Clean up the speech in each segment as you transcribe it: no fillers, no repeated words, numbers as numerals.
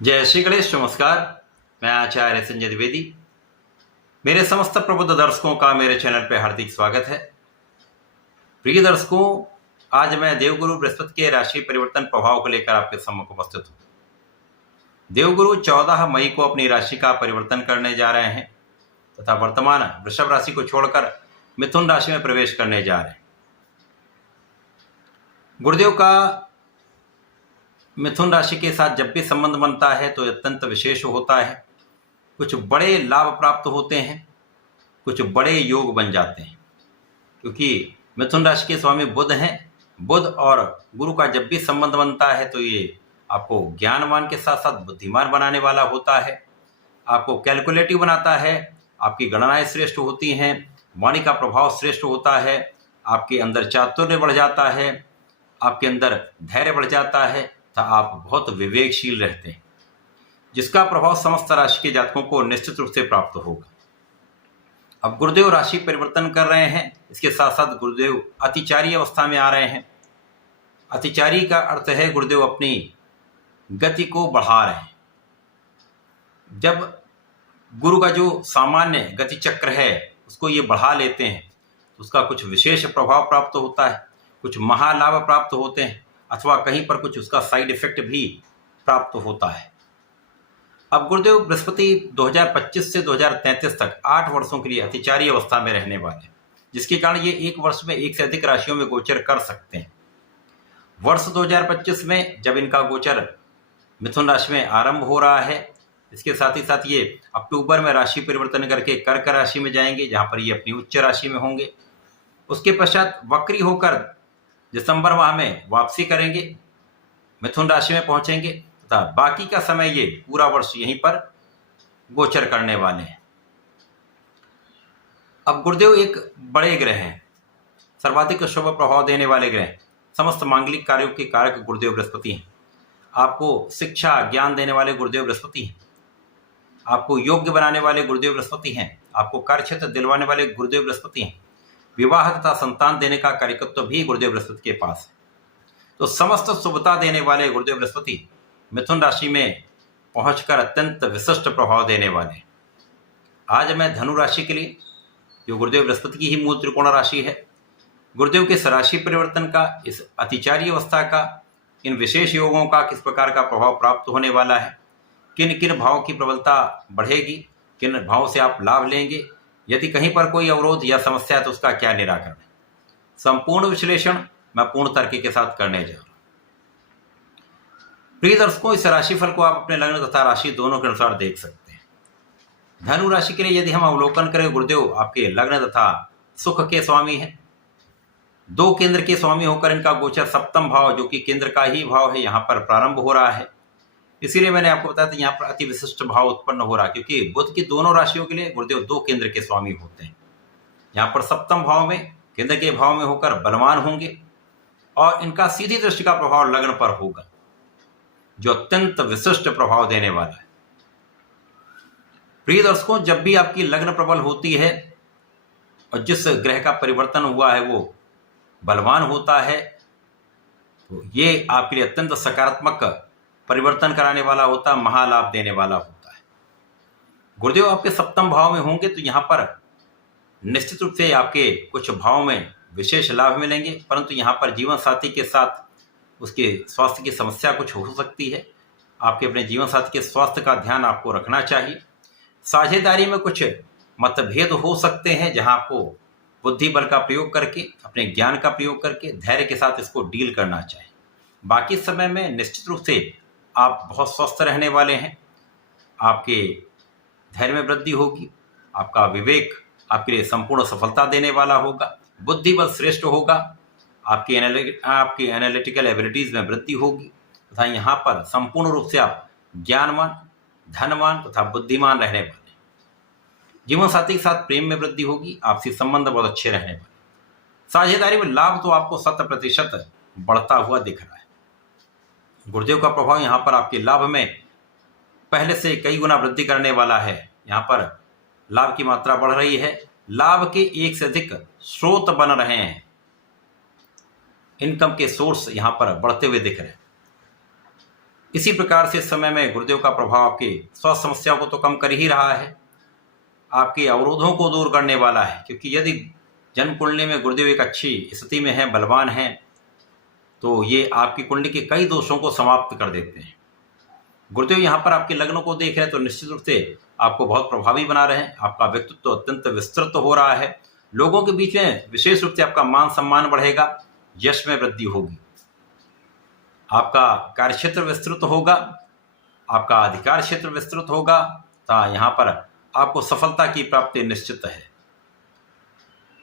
जय श्री गणेश। नमस्कार। मैं आचार्य संजय द्विवेदी। मेरे समस्त प्रबुद्ध दर्शकों का मेरे चैनल पर हार्दिक स्वागत है। प्रिय दर्शकों, आज मैं देवगुरु बृहस्पति के राशि परिवर्तन प्रभाव को लेकर आपके सम्मुख उपस्थित हूँ। देवगुरु 14 मई को अपनी राशि का परिवर्तन करने जा रहे हैं तथा वर्तमान वृषभ राशि को छोड़कर मिथुन राशि में प्रवेश करने जा रहे हैं। गुरुदेव का मिथुन राशि के साथ जब भी संबंध बनता है तो अत्यंत विशेष होता है। कुछ बड़े लाभ प्राप्त होते हैं, कुछ बड़े योग बन जाते हैं, क्योंकि मिथुन राशि के स्वामी बुध हैं। बुध और गुरु का जब भी संबंध बनता है तो ये आपको ज्ञानवान के साथ साथ बुद्धिमान बनाने वाला होता है, आपको कैलकुलेटिव बनाता है, आपकी गणनाएं श्रेष्ठ होती हैं, वाणी का प्रभाव श्रेष्ठ होता है, आपके अंदर चातुर्य बढ़ जाता है, आपके अंदर धैर्य बढ़ जाता है, आप बहुत विवेकशील रहते हैं, जिसका प्रभाव समस्त राशि के जातकों को निश्चित रूप से प्राप्त होगा। अब गुरुदेव राशि परिवर्तन कर रहे हैं, इसके साथ साथ गुरुदेव अतिचारी अवस्था में आ रहे हैं। अतिचारी का अर्थ है गुरुदेव अपनी गति को बढ़ा रहे हैं। जब गुरु का जो सामान्य गति चक्र है उसको ये बढ़ा लेते हैं तो उसका कुछ विशेष प्रभाव प्राप्त होता है, कुछ महालाभ प्राप्त होते हैं, अथवा कहीं पर कुछ उसका साइड इफेक्ट भी प्राप्त होता है। अब गुरुदेव बृहस्पति 2025 से 2033 तक 8 वर्षों के लिए अतिचारी अवस्था में रहने वाले हैं, जिसके कारण ये एक वर्ष में एक से अधिक राशियों में गोचर कर सकते हैं। वर्ष 2025 में जब इनका गोचर मिथुन राशि में आरंभ हो रहा है, इसके साथ ही साथ ये अक्टूबर में राशि परिवर्तन करके कर्क राशि में जाएंगे, जहाँ पर ये अपनी उच्च राशि में होंगे। उसके पश्चात वक्री होकर दिसंबर माह में वापसी करेंगे, मिथुन राशि में पहुंचेंगे तथा बाकी का समय ये पूरा वर्ष यहीं पर गोचर करने वाले हैं। अब गुरुदेव एक बड़े ग्रह हैं, सर्वाधिक शुभ प्रभाव देने वाले ग्रह, समस्त मांगलिक कार्यों के कारक गुरुदेव बृहस्पति हैं। आपको शिक्षा ज्ञान देने वाले गुरुदेव बृहस्पति हैं, आपको योग्य बनाने वाले गुरुदेव बृहस्पति हैं, आपको कार्यक्षेत्र दिलवाने वाले गुरुदेव बृहस्पति हैं, विवाह तथा संतान देने का कार्यकत्व भी गुरुदेव बृहस्पति के पास है। तो समस्त शुभता देने वाले गुरुदेव बृहस्पति मिथुन राशि में पहुंचकर अत्यंत विशिष्ट प्रभाव देने वाले। आज मैं धनु राशि के लिए, जो गुरुदेव बृहस्पति की ही मूल त्रिकोण राशि है, गुरुदेव के राशि परिवर्तन का, इस अतिचारी अवस्था का, इन विशेष योगों का किस प्रकार का प्रभाव प्राप्त होने वाला है, किन किन भावों की प्रबलता बढ़ेगी, किन भावों से आप लाभ लेंगे, यदि कहीं पर कोई अवरोध या समस्या है तो उसका क्या निराकरण है, संपूर्ण विश्लेषण मैं पूर्ण तर्क के साथ करने जा रहा हूं। प्रिय दर्शकों, इस राशिफल को आप अपने लग्न तथा राशि दोनों के अनुसार देख सकते हैं। धनु राशि के लिए यदि हम अवलोकन करें, गुरुदेव आपके लग्न तथा सुख के स्वामी हैं। 2 केंद्र के स्वामी होकर इनका गोचर सप्तम भाव, जो कि केंद्र का ही भाव है, यहाँ पर प्रारंभ हो रहा है। इसीलिए मैंने आपको बताया था यहाँ पर अति विशिष्ट भाव उत्पन्न हो रहा है, क्योंकि बुध की दोनों राशियों के लिए गुरुदेव 2 केंद्र के स्वामी होते हैं। यहाँ पर सप्तम भाव में, केंद्र के भाव में होकर बलवान होंगे और इनका सीधी दृष्टि का प्रभाव लग्न पर होगा, जो अत्यंत विशिष्ट प्रभाव देने वाला है। प्रिय दर्शकों, जब भी आपकी लग्न प्रबल होती है और जिस ग्रह का परिवर्तन हुआ है वो बलवान होता है, तो ये आपके लिए अत्यंत सकारात्मक परिवर्तन कराने वाला होता है, महालाभ देने वाला होता है। गुरुदेव आपके सप्तम भाव में होंगे तो यहाँ पर निश्चित रूप से आपके कुछ भाव में विशेष लाभ मिलेंगे, परंतु यहाँ पर जीवन साथी के साथ उसके स्वास्थ्य की समस्या कुछ हो सकती है। आपके अपने जीवन साथी के स्वास्थ्य का ध्यान आपको रखना चाहिए। साझेदारी में कुछ मतभेद हो सकते हैं, जहाँ आपको बुद्धि बल का प्रयोग करके, अपने ज्ञान का प्रयोग करके धैर्य के साथ इसको डील करना चाहिए। बाकी समय में निश्चित रूप से आप बहुत स्वस्थ रहने वाले हैं। आपके धैर्य में वृद्धि होगी, आपका विवेक आपके लिए संपूर्ण सफलता देने वाला होगा, बुद्धि बल श्रेष्ठ होगा, आपकी एनालिटिकल एबिलिटीज में वृद्धि होगी तथा यहाँ पर संपूर्ण रूप से आप ज्ञानवान, धनवान तथा बुद्धिमान रहने वाले। जीवन साथी के साथ प्रेम में वृद्धि होगी, आपसी संबंध बहुत अच्छे रहने वाले। साझेदारी में लाभ तो आपको 100% बढ़ता हुआ दिख रहा है। गुरुदेव का प्रभाव यहाँ पर आपके लाभ में पहले से कई गुना वृद्धि करने वाला है। यहाँ पर लाभ की मात्रा बढ़ रही है, लाभ के एक से अधिक स्रोत बन रहे हैं, इनकम के सोर्स यहाँ पर बढ़ते हुए दिख रहे हैं। इसी प्रकार से इस समय में गुरुदेव का प्रभाव आपकी स्वास्थ्य समस्याओं को तो कम कर ही रहा है, आपके अवरोधों को दूर करने वाला है। क्योंकि यदि जन्म कुंडली में गुरुदेव एक अच्छी स्थिति में है, बलवान है, तो ये आपकी कुंडली के कई दोषों को समाप्त कर देते हैं। गुरुदेव यहाँ पर आपके लग्न को देख रहे हैं तो निश्चित रूप से आपको बहुत प्रभावी बना रहे हैं। आपका व्यक्तित्व तो अत्यंत विस्तृत हो रहा है, लोगों के बीच में विशेष रूप से आपका मान सम्मान बढ़ेगा, यश में वृद्धि होगी, आपका कार्यक्षेत्र विस्तृत होगा, आपका अधिकार क्षेत्र विस्तृत होगा, तो यहाँ पर आपको सफलता की प्राप्ति निश्चित है।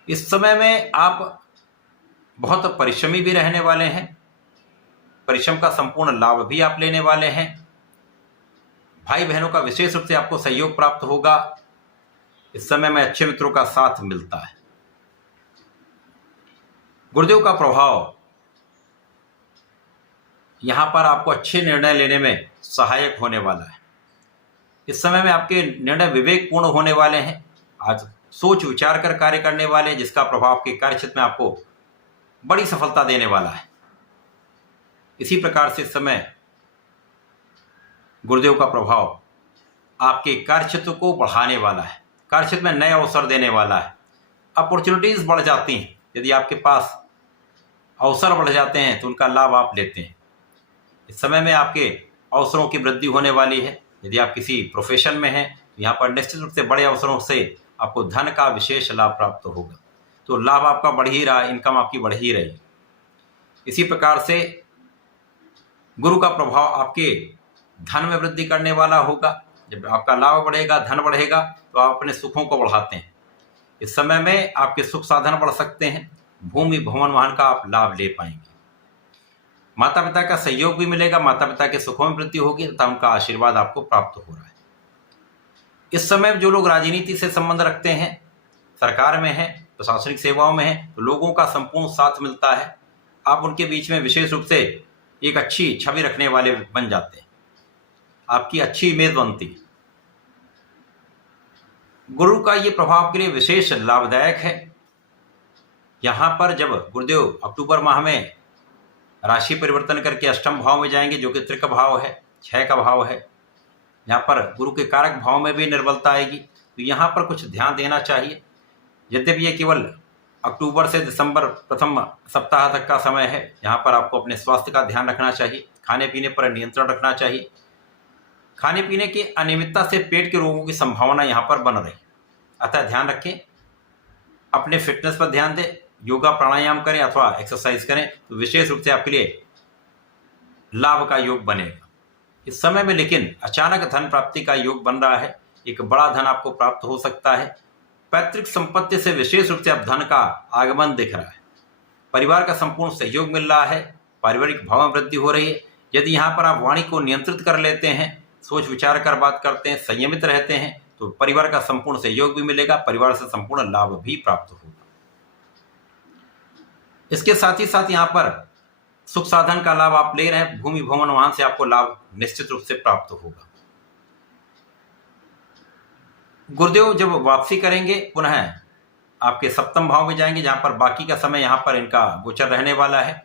इस समय में आप बहुत परिश्रमी भी रहने वाले हैं, परिश्रम का संपूर्ण लाभ भी आप लेने वाले हैं। भाई बहनों का विशेष रूप से आपको सहयोग प्राप्त होगा। इस समय में अच्छे मित्रों का साथ मिलता है। गुरुदेव का प्रभाव यहाँ पर आपको अच्छे निर्णय लेने में सहायक होने वाला है। इस समय में आपके निर्णय विवेकपूर्ण होने वाले हैं। आज सोच विचार कर कार्य करने वाले हैं, जिसका प्रभाव आपके कार्यक्षेत्र में आपको बड़ी सफलता देने वाला है। इसी प्रकार से इस समय गुरुदेव का प्रभाव आपके कार्यक्षेत्र को बढ़ाने वाला है, कार्यक्षेत्र में नए अवसर देने वाला है। अपॉर्चुनिटीज बढ़ जाती हैं, यदि आपके पास अवसर बढ़ जाते हैं तो उनका लाभ आप लेते हैं। इस समय में आपके अवसरों की वृद्धि होने वाली है। यदि आप किसी प्रोफेशन में हैं तो यहाँ पर निश्चित रूप से बड़े अवसरों से आपको धन का विशेष लाभ प्राप्त होगा। तो लाभ आपका बढ़ ही रहा है, इनकम आपकी बढ़ ही रही। इसी प्रकार से गुरु का प्रभाव आपके धन में वृद्धि करने वाला होगा। जब आपका लाभ बढ़ेगा, धन बढ़ेगा, तो आप अपने सुखों को बढ़ाते हैं। इस समय में आपके सुख साधन बढ़ सकते हैं, भूमि भवन वाहन का आप लाभ ले पाएंगे। माता पिता का सहयोग भी मिलेगा, माता पिता के सुखों में वृद्धि होगी तथा उनका आशीर्वाद आपको प्राप्त हो रहा है। इस समय जो लोग राजनीति से संबंध रखते हैं, सरकार में हैं, प्रशासनिक सेवाओं में हैं, तो लोगों का संपूर्ण साथ मिलता है। आप उनके बीच में विशेष रूप से एक अच्छी छवि रखने वाले बन जाते हैं, आपकी अच्छी इमेज बनती है। गुरु का ये प्रभाव के लिए विशेष लाभदायक है। यहाँ पर जब गुरुदेव अक्टूबर माह में राशि परिवर्तन करके अष्टम भाव में जाएंगे, जो कि त्रिक भाव है, 6 का भाव है, यहाँ पर गुरु के कारक भाव में भी निर्बलता आएगी। तो यहाँ पर कुछ ध्यान देना चाहिए। यद्यपि ये केवल अक्टूबर से दिसंबर प्रथम सप्ताह तक का समय है, यहाँ पर आपको अपने स्वास्थ्य का ध्यान रखना चाहिए, खाने पीने पर नियंत्रण रखना चाहिए। खाने पीने की अनियमितता से पेट के रोगों की संभावना यहाँ पर बन रही, अतः ध्यान रखें। अपने फिटनेस पर ध्यान दें, योगा प्राणायाम करें अथवा एक्सरसाइज करें, तो विशेष रूप से आपके लिए लाभ का योग बनेगा। इस समय में लेकिन अचानक धन प्राप्ति का योग बन रहा है, एक बड़ा धन आपको प्राप्त हो सकता है। पैतृक संपत्ति से विशेष रूप से अब धन का आगमन दिख रहा है, परिवार का संपूर्ण सहयोग मिल रहा है, पारिवारिक भाव में वृद्धि हो रही है। यदि यहाँ पर आप वाणी को नियंत्रित कर लेते हैं, सोच विचार कर बात करते हैं, संयमित रहते हैं, तो परिवार का संपूर्ण सहयोग भी मिलेगा, परिवार से संपूर्ण लाभ भी प्राप्त होगा। इसके साथ ही साथ यहाँ पर सुख साधन का लाभ आप ले रहे हैं, भूमि भवन वाहन से आपको लाभ निश्चित रूप से प्राप्त होगा। गुरुदेव जब वापसी करेंगे पुनः आपके सप्तम भाव में जाएंगे, जहां पर बाकी का समय यहाँ पर इनका गोचर रहने वाला है,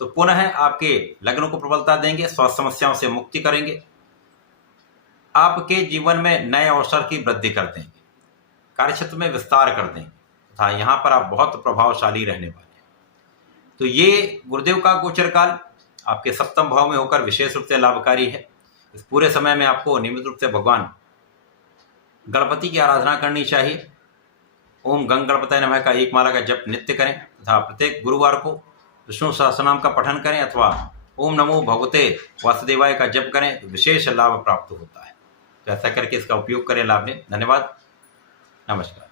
तो पुनः आपके लग्न को प्रबलता देंगे, स्वास्थ्य समस्याओं से मुक्ति करेंगे, आपके जीवन में नए अवसर की वृद्धि कर देंगे, कार्यक्षेत्र में विस्तार कर देंगे तथा यहाँ पर आप बहुत प्रभावशाली रहने वाले हैं। तो ये गुरुदेव का गोचर काल आपके सप्तम भाव में होकर विशेष रूप से लाभकारी है। इस पूरे समय में आपको नियमित रूप से भगवान गणपति की आराधना करनी चाहिए। ओम गंग गणपतये नमः का 1 माला का जप नित्य करें तथा प्रत्येक गुरुवार को विष्णु सहस्रनाम का पठन करें अथवा ओम नमो भगवते वासुदेवाय का जप करें, तो विशेष लाभ प्राप्त होता है। तो ऐसा करके इसका उपयोग करें, लाभ लें। धन्यवाद, नमस्कार।